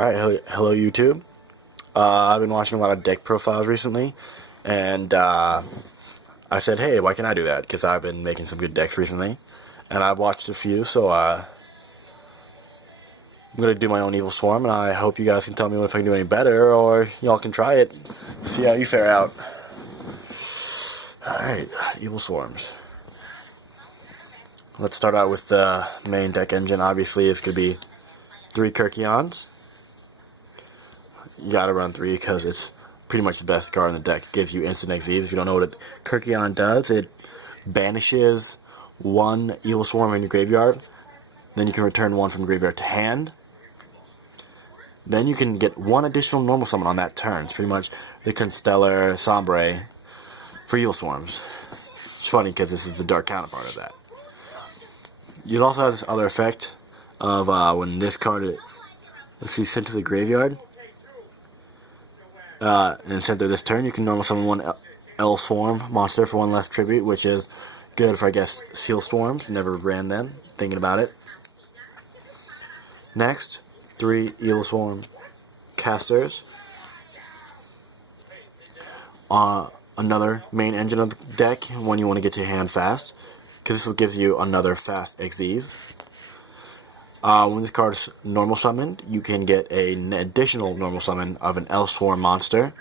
Alright, hello YouTube. I've been watching a lot of deck profiles recently, and I said, hey, why can't I do that? Because I've been making some good decks recently, and I've watched a few, so I'm going to do my own Evilswarm, and I hope you guys can tell me if I can do any better, or y'all can try it, see how you fare out. Alright, Evilswarms. Let's start out with the main deck engine. Obviously, it's going to be 3 Kirkions. You gotta run 3 because it's pretty much the best card in the deck. It gives you instant XYZ. If you don't know what a Kirkion does, it banishes 1 Evilswarm in your graveyard. Then you can return 1 from graveyard to hand. Then you can get 1 additional normal summon on that turn. It's pretty much the Constellar Sombre for Evilswarms. It's funny because this is the dark counterpart of that. You'd also have this other effect of when this card is sent to the graveyard. And sent there this turn, you can normal summon 1 Evilswarm monster for 1 less tribute, which is good for, I guess, Seal Swarms. Never ran them, thinking about it. Next, 3 Evilswarm casters. Another main engine of the deck when you want to get to your hand fast, because this will give you another fast XYZs. When this card is normal summoned, you can get an additional normal summon of an Evilswarm monster.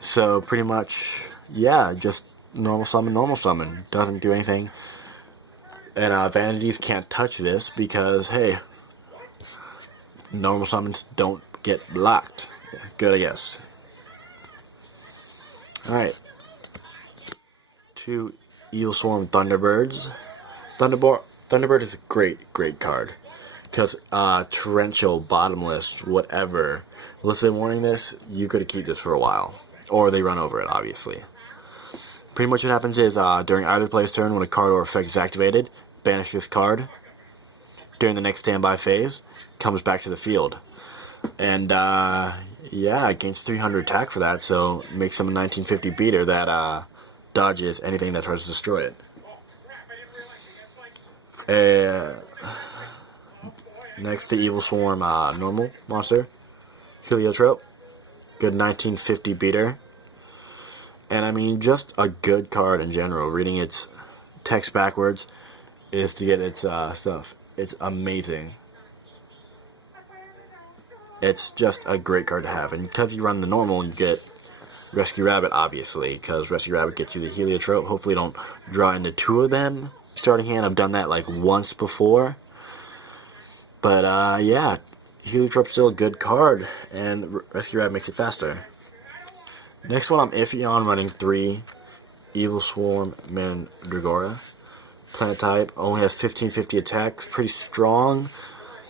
So pretty much, yeah, just normal summon. Doesn't do anything. And vanities can't touch this because, hey, normal summons don't get blocked. Good, I guess. Alright. 2 Evilswarm Thunderbirds. Thunderbird is a great card. Because Torrential, Bottomless, whatever. Unless they're warning this, you could keep this for a while. Or they run over it, obviously. Pretty much what happens is, during either player's turn, when a card or effect is activated, banish this card. During the next standby phase, comes back to the field. And, yeah, it gains 300 attack for that, so it makes him a 1950 beater that dodges anything that tries to destroy it. Next to Evilswarm normal monster, Heliotrope, good 1950 beater, and I mean just a good card in general. Reading its text backwards is to get its stuff. It's amazing. It's just a great card to have, and because you run the normal, you get Rescue Rabbit, obviously, because Rescue Rabbit gets you the Heliotrope. Hopefully, you don't draw into 2 of them. Starting hand, I've done that like once before. But, yeah, Heliotrope's still a good card, and Rescue Rabbit makes it faster. Next one I'm iffy on, running 3 Evilswarm Mandragora. Planet type, only has 1550 attack, pretty strong,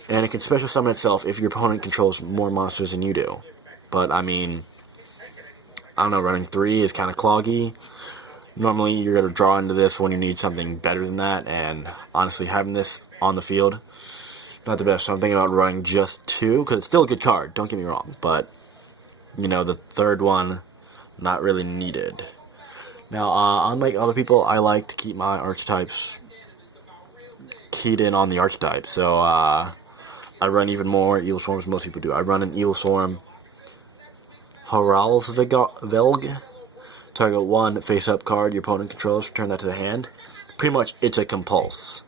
and it can special summon itself if your opponent controls more monsters than you do. But, I mean, I don't know, running 3 is kind of cloggy. Normally, you're going to draw into this when you need something better than that, and honestly, having this on the field, not the best. So I'm thinking about running just 2, because it's still a good card, don't get me wrong, but, you know, the third one, not really needed. Now, unlike other people, I like to keep my archetypes keyed in on the archetype, so I run even more Evilswarms than most people do. I run an Evilswarm Horalsvelg. Target 1 face-up card your opponent controls, return that to the hand. Pretty much, it's a compulse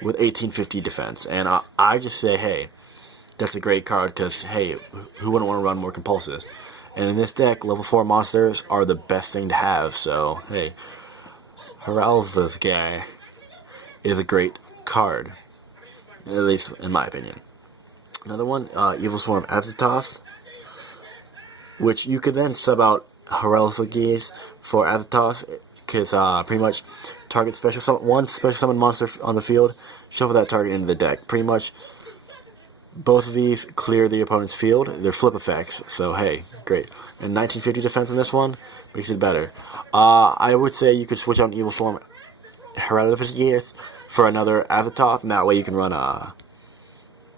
with 1850 defense. And I just say, hey, that's a great card because, hey, who wouldn't want to run more compulses? And in this deck, level 4 monsters are the best thing to have. So, hey, Horalsvelg guy is a great card, at least in my opinion. Another one, Evilswarm Azathoth, which you could then sub out Horalsvelg for Azathoth, because pretty much target one special summon monster on the field, shuffle that target into the deck. Pretty much both of these clear the opponent's field. They're flip effects, so hey, great. And 1950 defense on this one makes it better. I would say you could switch out an Evilswarm Horalsvelg for another Azathoth, and that way you can run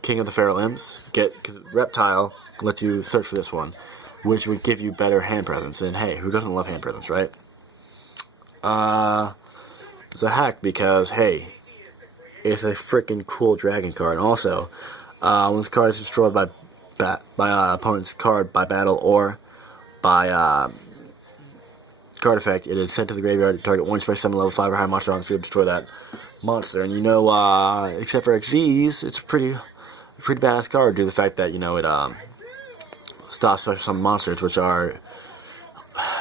King of the Feral Imps. Cause Reptile lets you search for this one, which would give you better hand presence. And hey, who doesn't love hand presence, right? It's a hack because, hey, it's a freaking cool dragon card. Also, When this card is destroyed by opponent's card by battle or by card effect, it is sent to the graveyard to target one special summon level 5 or higher monster on the field, destroy that monster. And except for XVs, it's a pretty badass card due to the fact that, it stops special summon monsters, which are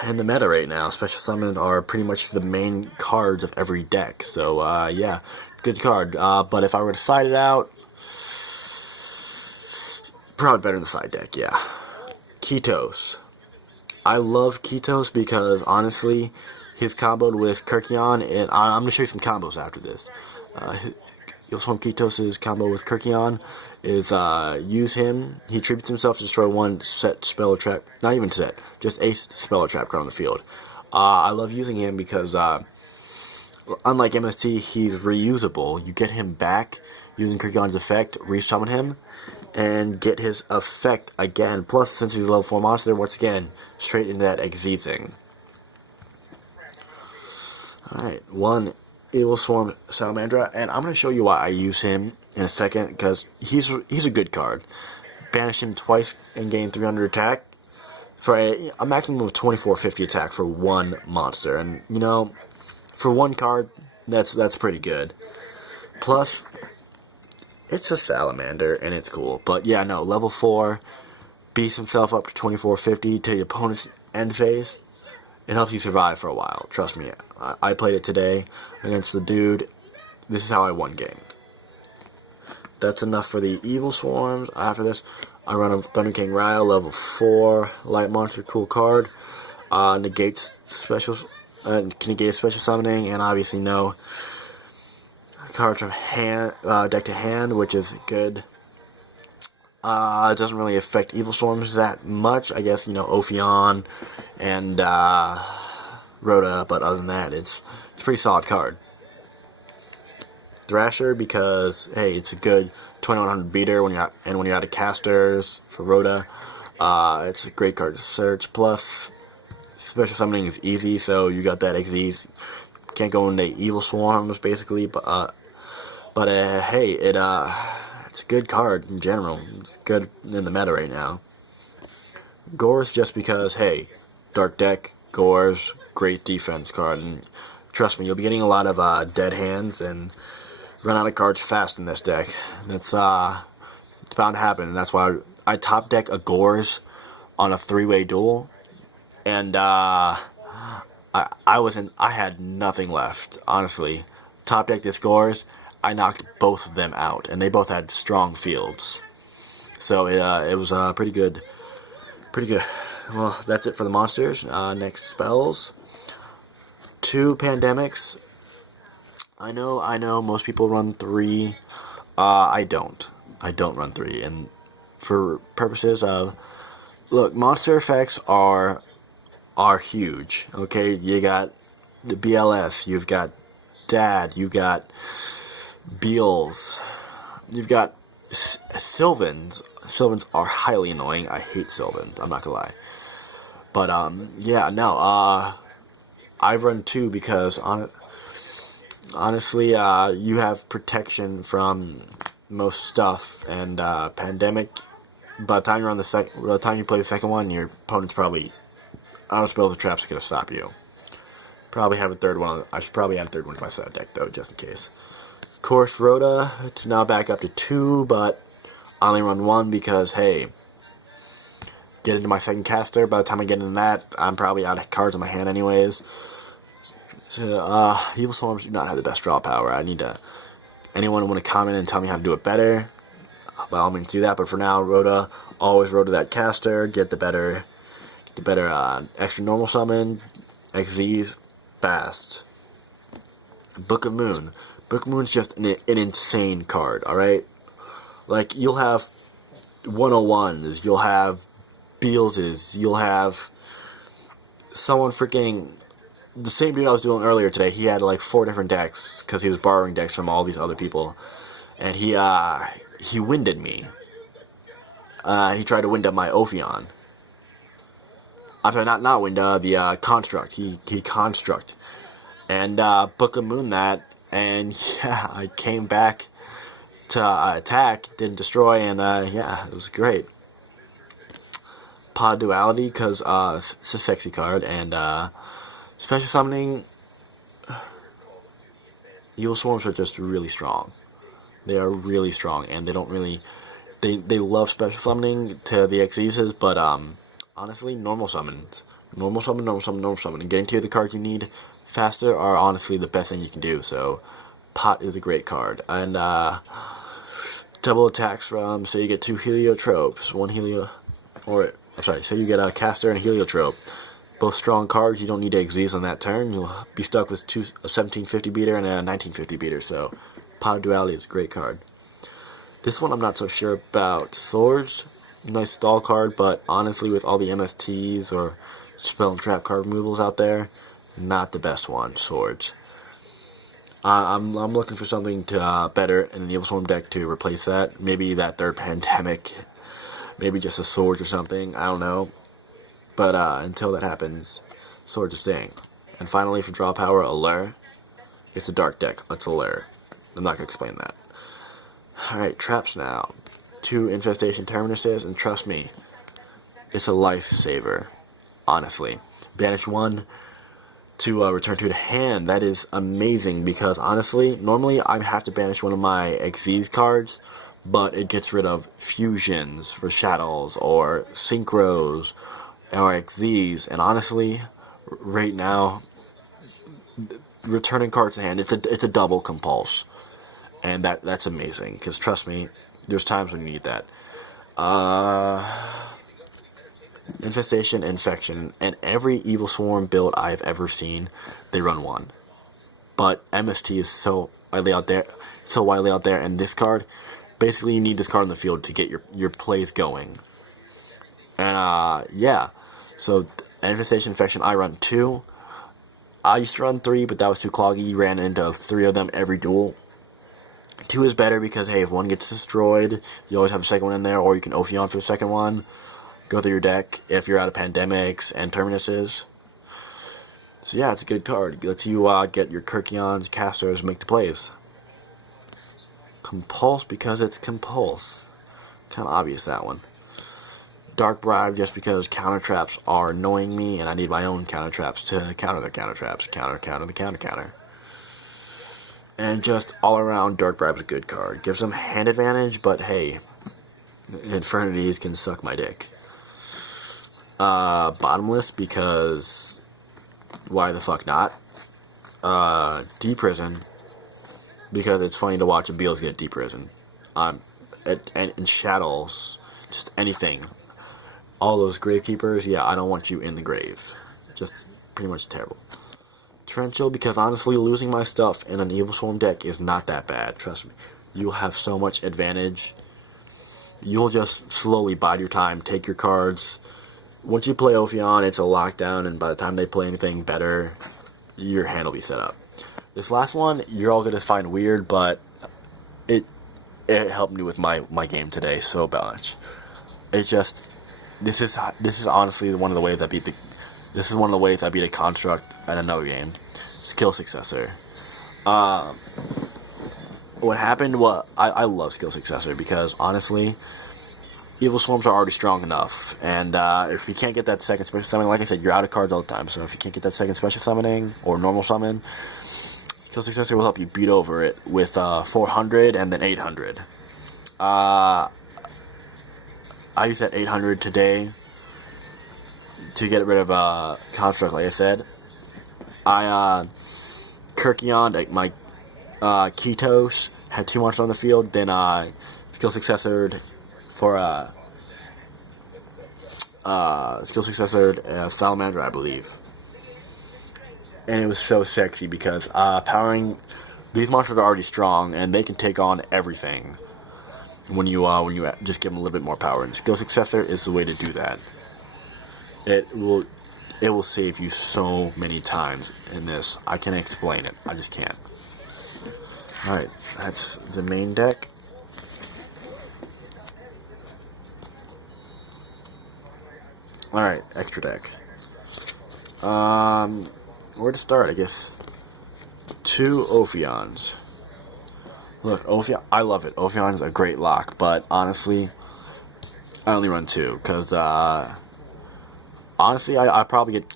in the meta right now. Special summon are pretty much the main cards of every deck. So, yeah, good card. But if I were to side it out, probably better in the side deck, yeah. Ketos. I love Ketos because, honestly, his comboed with Kirkion, and I'm going to show you some combos after this. Evilswarm Ketos' combo with Kirkion is use him. He tributes himself to destroy one set spell or trap. Not even set, just a spell or trap card on the field. I love using him because, unlike MST, he's reusable. You get him back using Kirkion's effect, resummon him, and get his effect again. Plus, since he's a level 4 monster, once again, straight into that XZ thing. Alright, one Evilswarm Salamandra, and I'm going to show you why I use him in a second, because he's a good card. Banish him twice and gain 300 attack for a maximum of 2450 attack for one monster. And, for one card, that's pretty good. Plus, it's a salamander, and it's cool. But yeah, no, level 4, beats himself up to 2450 to the opponent's end phase. It helps you survive for a while. Trust me, I played it today against the dude. This is how I won game. That's enough for the Evilswarms. After this, I run a Thunder King Ryo, level 4, light monster, cool card. Negates specials, can negate a special summoning, and obviously no cards from deck to hand, which is good. It doesn't really affect Evilswarms that much. I guess, Ophion and Rhoda, but other than that, it's a pretty solid card. Thrasher, because, hey, it's a good 2100 beater when you're out of casters for Rhoda. It's a great card to search. Plus, special summoning is easy, so you got that XZ. Can't go into Evilswarms, basically, but hey, it's a good card in general. It's good in the meta right now. Gore's just because, hey, dark deck, Gore's great defense card, and trust me, you'll be getting a lot of dead hands and run out of cards fast in this deck. It's bound to happen, and that's why I top deck a Gore's on a 3-way duel, and I had nothing left, honestly. Top deck this Gore's, I knocked both of them out, and they both had strong fields. So it was pretty good. Pretty good. Well, that's it for the monsters. Next spells. 2 pandemics. I know. Most people run 3. I don't. I don't run 3, and for purposes of look, monster effects are huge. Okay, you got the BLS. You've got Dad. You've got Beals. You've got Sylvans. Sylvans are highly annoying. I hate Sylvans. I'm not gonna lie. But yeah, no. I run 2 because honestly, you have protection from most stuff, and pandemic. By the time you're on by the time you play the second one, your opponent's probably out of spells or traps are gonna stop you. Probably have a third one. I should probably add a third one to my side deck though, just in case. Of course, Rhoda, it's now back up to 2, but I only run 1 because, hey, get into my second caster. By the time I get into that, I'm probably out of cards in my hand anyways. So, Evilswarms do not have the best draw power. Anyone want to comment and tell me how to do it better? By all means do that, but for now, Rhoda, always Rhoda that caster, get the better extra normal summon, XZs, fast. Book of Moon. Book of Moon's just an insane card, alright? Like, you'll have 101s, you'll have Bealses, you'll have someone freaking... The same dude I was doing earlier today, he had like 4 different decks, because he was borrowing decks from all these other people. And he winded me. He tried to wind up my Ophion. I'm sorry, not wind, the Construct. He Construct. And Book of Moon that, and yeah, I came back to attack, didn't destroy, and yeah, it was great. Pod Duality, because it's a sexy card, and special summoning. Evilswarms are just really strong. They are really strong, and they don't really. They love special summoning to the Xyzes, but honestly, normal summons. Normal summon, normal summon, normal summon. And getting to the cards you need faster are honestly the best thing you can do, so Pot is a great card. And double attacks from, say you get 2 Heliotropes, 1 Helio. Or, I'm sorry, say you get a Caster and a Heliotrope. Both strong cards, you don't need to Xyz on that turn. You'll be stuck with a 1750 beater and a 1950 beater, so Pot of Duality is a great card. This one I'm not so sure about. Swords, nice stall card, but honestly with all the MSTs or spell and trap card removals out there, not the best one, Swords. I'm looking for something to better in an Evilswarm deck to replace that. Maybe that third Pandemic, maybe just a Swords or something, I don't know. But until that happens, Swords is staying. And finally, for draw power, Allure. It's a dark deck, it's Allure. I'm not going to explain that. Alright, traps now. 2 Infestation Terminuses, and trust me, it's a lifesaver. Honestly. Banish 1 to return 2 to hand. That is amazing, because honestly, normally I have to banish one of my Xyz cards, but it gets rid of fusions for Shadows, or Synchros, or Xyz, and honestly, right now, returning cards to hand, it's a double compulse. And that's amazing, because trust me, there's times when you need that. Infestation, Infection, and every Evilswarm build I've ever seen, they run 1. But MST is so widely out there, and this card, basically you need this card in the field to get your plays going. And yeah, so Infestation, Infection, I run 2. I used to run 3, but that was too cloggy. You ran into 3 of them every duel. 2 is better because, hey, if one gets destroyed, you always have a second one in there, or you can Ophion for the second one. Go through your deck if you're out of Pandemics and Terminuses. So yeah, it's a good card. It lets you get your Kirkions, Casters, make the plays. Compulse because it's Compulse. Kind of obvious, that one. Dark Bribe just because counter traps are annoying me, and I need my own counter traps to counter the counter traps. Counter the counter. And just all around, Dark Bribe's a good card. Gives them hand advantage, but hey, Infernities can suck my dick. Bottomless because why the fuck not? Deprison because it's funny to watch Beals get deprisoned. And Shadows, just anything. All those Gravekeepers, yeah, I don't want you in the grave. Just pretty much terrible. Torrential, because honestly, losing my stuff in an Evilswarm deck is not that bad. Trust me. You'll have so much advantage. You'll just slowly bide your time, take your cards. Once you play Ophion, it's a lockdown, and by the time they play anything better, your hand will be set up. This last one, you're all going to find weird, but it helped me with my game today so much. It just, this is honestly one of the ways I beat a construct at another game. Skill Successor. What happened, I love Skill Successor because honestly, Evilswarms are already strong enough, and if you can't get that second special summoning, like I said, you're out of cards all the time, so if you can't get that second special summoning, or normal summon, Skill Successor will help you beat over it with 400 and then 800. I used that 800 today to get rid of construct, like I said. I Kirkion, my Ketos, had 2 monsters on the field, then Skill Successored for Salamander, I believe. And it was so sexy because powering these monsters are already strong and they can take on everything when you just give them a little bit more power. And Skill Successor is the way to do that. It will save you so many times in this. I can't explain it. I just can't. Alright, that's the main deck. Alright, extra deck. Where to start, I guess. 2 Ophions. Look, Ophion, I love it. Ophion is a great lock, but honestly, I only run 2 because honestly, I probably get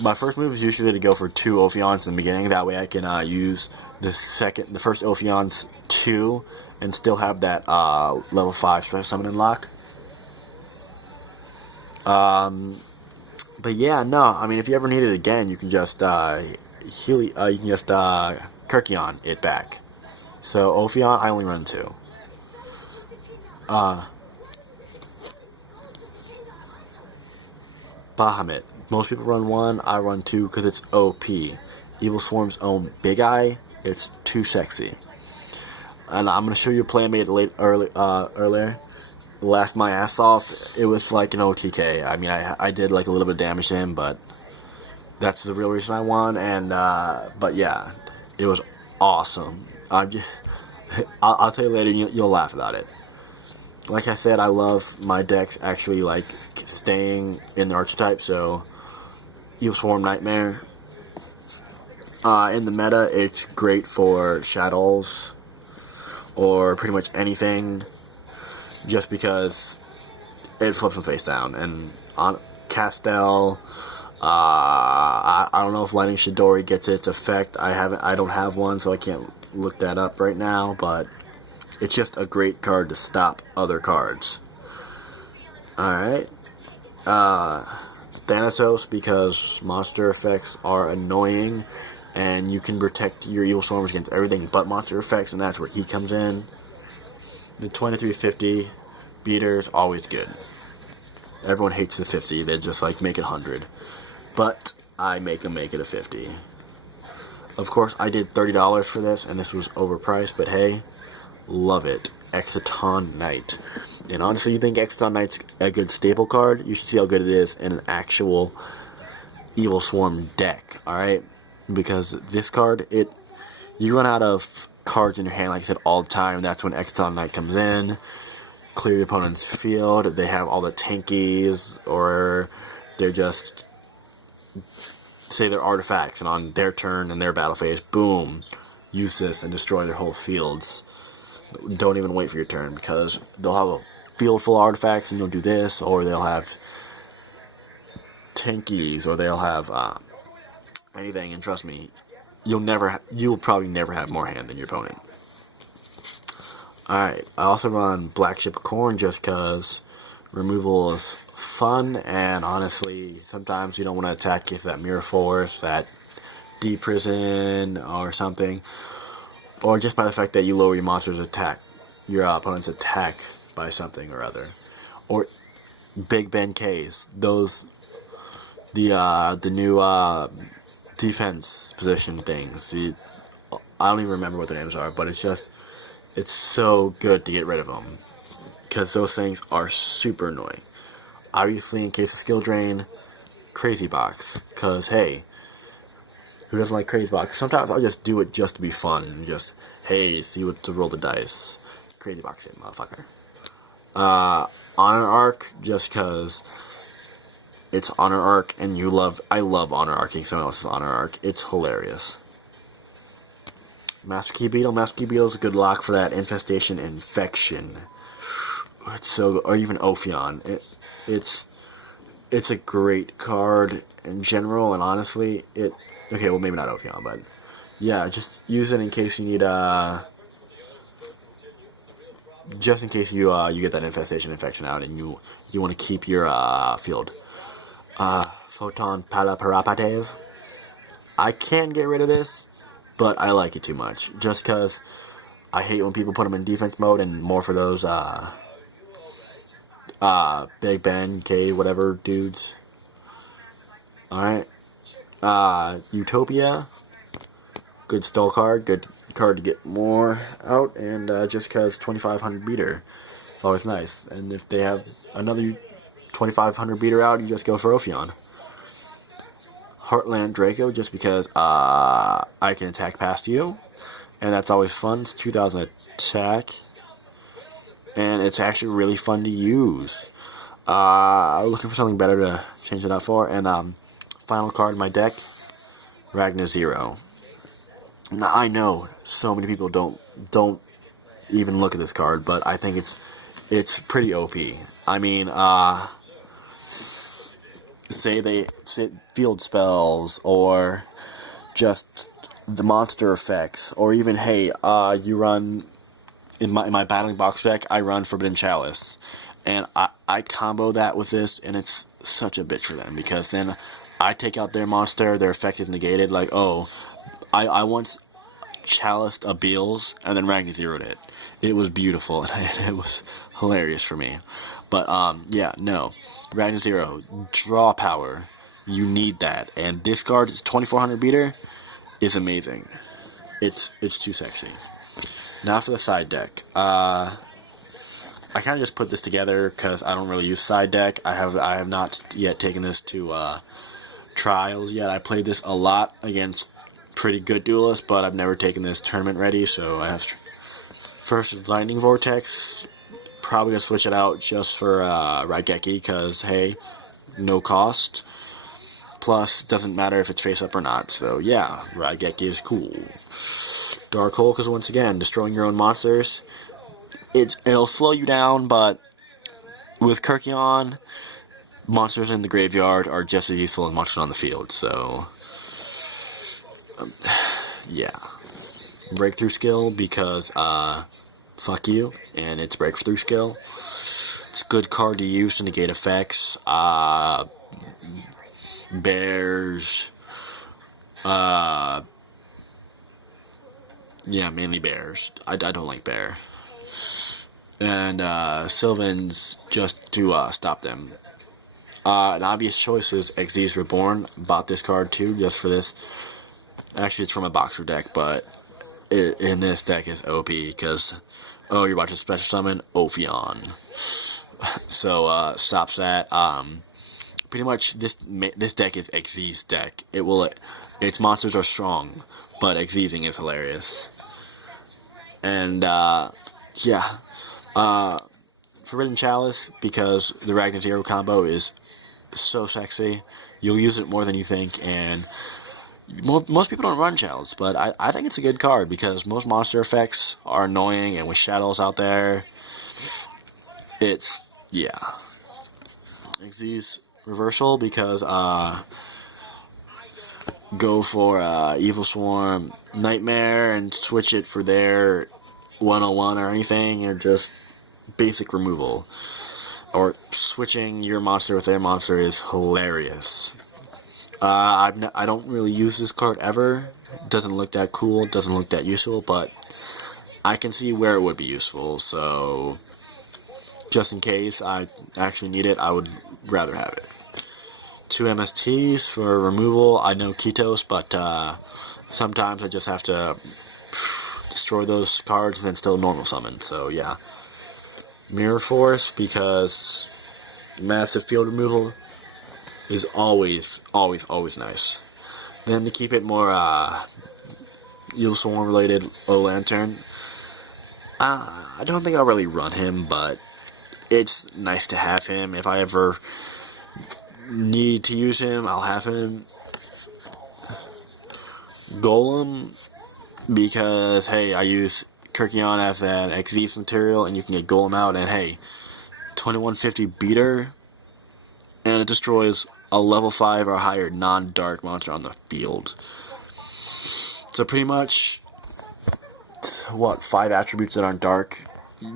my first move is usually to go for 2 Ophions in the beginning. That way, I can use the first Ophions 2, and still have that level 5 special summon lock. But yeah, no. I mean, if you ever need it again, you can just heal. You can just Kirkion it back. So Ophion, I only run 2. Bahamut. Most people run 1. I run 2 because it's OP. Evilswarm's own Big Eye. It's too sexy. And I'm gonna show you a play I made earlier. Laughed my ass off. It was like an OTK. I mean, I did like a little bit of damage to him, but that's the real reason I won. And but yeah, it was awesome. I'll tell you later. You'll laugh about it. Like I said, I love my decks actually like staying in the archetype. So Evilswarm Nightmare. In the meta, it's great for Shadows or pretty much anything, just because it flips them face down. And on Castel, I don't know if Lightning Shidori gets its effect. I don't have one, so I can't look that up right now. But it's just a great card to stop other cards. All right, Thanatos, because monster effects are annoying, and you can protect your Evilswarmers against everything but monster effects, and that's where he comes in. The 2350 beaters, always good. Everyone hates the 50. They just like make it 100. But I make them make it a 50. Of course, I did $30 for this, and this was overpriced, but hey, love it. Exciton Knight. And honestly, you think Exciton Knight's a good staple card? You should see how good it is in an actual Evilswarm deck, alright? Because this card, you run out of cards in your hand, like I said, all the time. That's when Exciton Knight comes in. Clear your opponent's field. They have all the tankies, or they're just, say they're artifacts, and on their turn and their battle phase, boom, use this and destroy their whole fields. Don't even wait for your turn, because they'll have a field full of artifacts and you'll do this, or they'll have tankies, or they'll have anything, and trust me, you'll probably never have more hand than your opponent. Alright, I also run Black Ship of Corn just because removal is fun, and honestly, sometimes you don't want to attack if that Mirror Force, that Deep Prison, or something, or just by the fact that you lower your monster's attack, your opponent's attack by something or other. Or Big Ben K's, the new defense position things. I don't even remember what the names are, but it's so good to get rid of them, because those things are super annoying. Obviously, in case of skill drain, Crazy Box, because hey, who doesn't like Crazy Box? Sometimes I'll just do it just to be fun, and just, hey, see what to roll the dice. Crazy Box it, motherfucker. Honor Arc, just because it's Honor Arc, and I love Honor Arcing someone else's Honor Arc. It's hilarious. Master Key Beetle. Master Key Beetle is a good lock for that Infestation Infection. It's so, or even Ophion. It's a great card in general, and honestly, okay, well, maybe not Ophion, but yeah, just use it in case you need just in case you get that Infestation Infection out, and you want to keep your field. Photon Palaparapatev. I can get rid of this, but I like it too much. Just because I hate when people put them in defense mode, and more for those Big Ben, K, whatever dudes. Alright. Utopia. Good stall card. Good card to get more out. And just because 2500 beater. It's always nice. And if they have another 2500 beater out, you just go for Ophion. Heartland Draco, just because I can attack past you, and that's always fun. It's 2000 attack, and it's actually really fun to use. I'm looking for something better to change it up for, and final card in my deck, Ragnar Zero. Now I know so many people don't even look at this card, but I think it's pretty OP. I mean, say field spells, or just the monster effects, or even, hey, you run in my battling box deck, I run Forbidden Chalice, and I combo that with this, and it's such a bitch for them, because then I take out their monster, their effect is negated. Like, oh, I once chaliced a Beals and then Ragnar zeroed it. It was beautiful, and it was hilarious for me. But yeah, no, Ragnar Zero, draw power, you need that, and this card is 2400 beater is amazing. It's too sexy. Now for the side deck. I kind of just put this together because I don't really use side deck. I have not yet taken this to trials yet. I played this a lot against pretty good duelists, but I've never taken this tournament ready, so I have first Lightning Vortex. Probably gonna switch it out just for Raigeki, because hey, no cost. Plus, doesn't matter if it's face up or not. So yeah, Raigeki is cool. Dark Hole, because once again, destroying your own monsters. It'll slow you down, but with Kirkion, monsters in the graveyard are just as useful as monsters on the field. So yeah, breakthrough skill, because fuck you, and it's breakthrough skill. It's a good card to use to negate effects. Bears. Yeah, mainly bears. I don't like bear. And Sylvans, just to stop them. An obvious choice is Xyz Reborn. Bought this card too, just for this. Actually, it's from a boxer deck, but in this deck is OP, because, oh, you're about to special summon Ophion. So, stops that. Pretty much, this deck is Xyz deck. Its monsters are strong, but Xyzing is hilarious. And, yeah. Forbidden Chalice, because the Ragnar Zero combo is so sexy. You'll use it more than you think, and most people don't run Chalice, but I think it's a good card, because most monster effects are annoying, and with shadows out there, yeah. Xyz Reversal, because, go for, Evilswarm Nightmare, and switch it for their 101 or anything, or just basic removal. Or switching your monster with their monster is hilarious. I don't really use this card ever. It doesn't look that cool, doesn't look that useful, but I can see where it would be useful, so just in case I actually need it, I would rather have it. 2 MSTs for removal. I know Kitos, but sometimes I just have to destroy those cards and then still normal summon, so yeah. Mirror Force, because massive field removal is always nice. Then to keep it more Evilswarm related, O Lantern. I don't think I'll really run him, but it's nice to have him. If I ever need to use him, I'll have him. Golem, because hey, I use Kirkion as an Xyz material, and you can get Golem out, and hey, 2150 beater, and it destroys a level 5 or higher non-dark monster on the field. So pretty much, what, 5 attributes that aren't dark,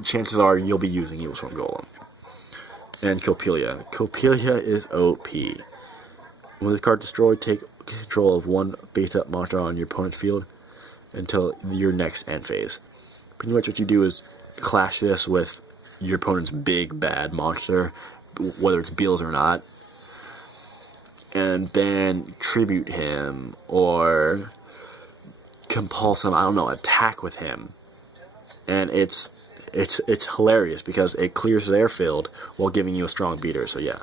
chances are you'll be using Evilswarm Golem. And Copelia. Copelia is OP. When this card destroyed, take control of 1 base-up monster on your opponent's field until your next end phase. Pretty much what you do is clash this with your opponent's big bad monster, whether it's Beals or not, and then tribute him, or compulse him, I don't know, attack with him. And it's hilarious, because it clears their field while giving you a strong beater, so yeah.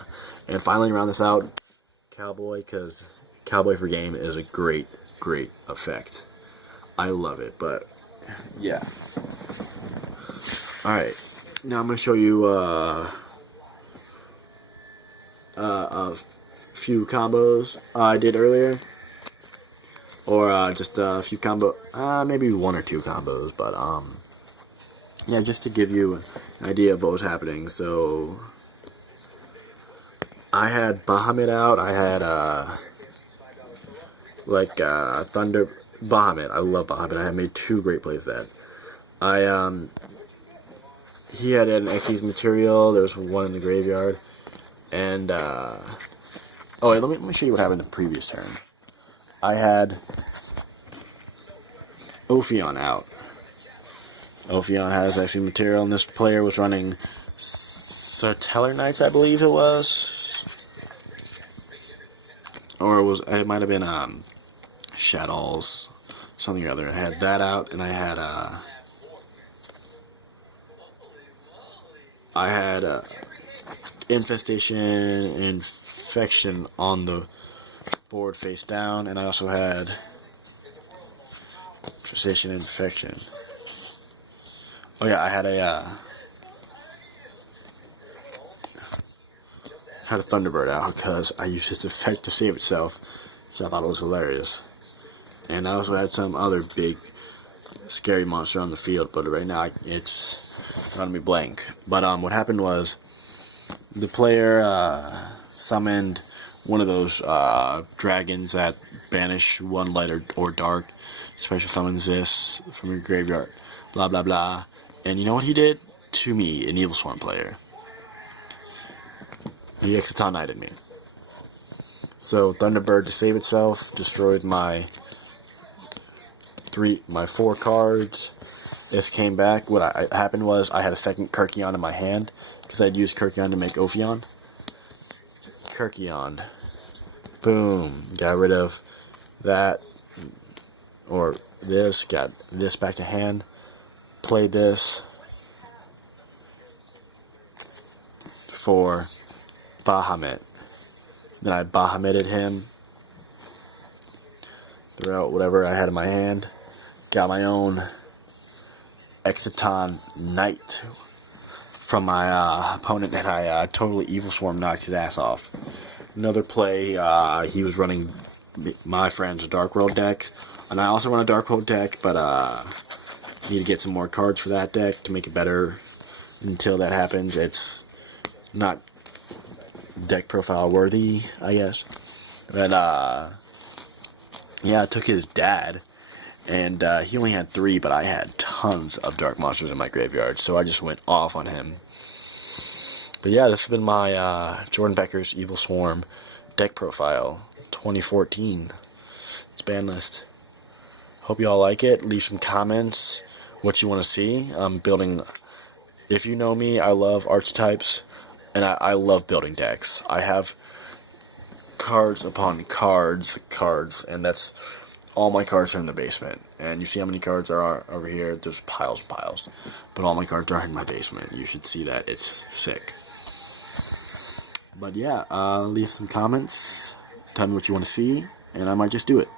And finally, round this out, Cowboy, because Cowboy for game is a great effect. I love it, but yeah. Alright, now I'm going to show you a few combos I did earlier. Or just a few maybe 1 or 2 combos, but yeah, just to give you an idea of what was happening. So I had Bahamut out. I had Thunder Bahamut. I love Bahamut. I had made 2 great plays with that. He had an Xyz material. There was one in the graveyard, and oh wait, let me show you what happened in the previous turn. I had Ophion out. Ophion has Xyz material, and this player was running Sarteller Knights, I believe it was. Or it might have been Shadows, something or other. I had that out, and I had Infestation, Infection on the board face down, and I also had Infestation, Infection. Oh yeah, I had a Thunderbird out because I used its effect to save itself, so I thought it was hilarious. And I also had some other big, scary monster on the field, but right now it's gonna be blank. But what happened was the player summoned one of those dragons that banish 1 light or dark. Special summons this from your graveyard. Blah blah blah. And you know what he did to me, an Evilswarm player? He Exciton Knighted me. So Thunderbird to save itself destroyed my 4 cards. This came back. What happened was I had a second Kirkion in my hand because I'd used Kirkion to make Ophion. Kirkion. Boom. Got rid of that or this. Got this back to hand. Played this for Bahamut. Then I Bahamuted him. Threw out whatever I had in my hand. Got my own Exciton Knight from my opponent that I totally Evilswarm knocked his ass off. Another play, he was running my friend's Dark World deck, and I also run a Dark World deck, but need to get some more cards for that deck to make it better. Until that happens, it's not deck profile worthy, I guess. But yeah, I took his dad, and he only had 3, but I had tons of dark monsters in my graveyard, so I just went off on him. But yeah, this has been my Jordan Becker's Evilswarm deck profile 2014. It's ban list. Hope you all like it. Leave some comments what you want to see. I'm building. If you know me, I love archetypes, and I love building decks. I have cards upon cards, and that's all my cards are in the basement. And you see how many cards are over here? There's piles and piles. But all my cards are in my basement. You should see that. It's sick. But yeah, leave some comments. Tell me what you want to see, and I might just do it.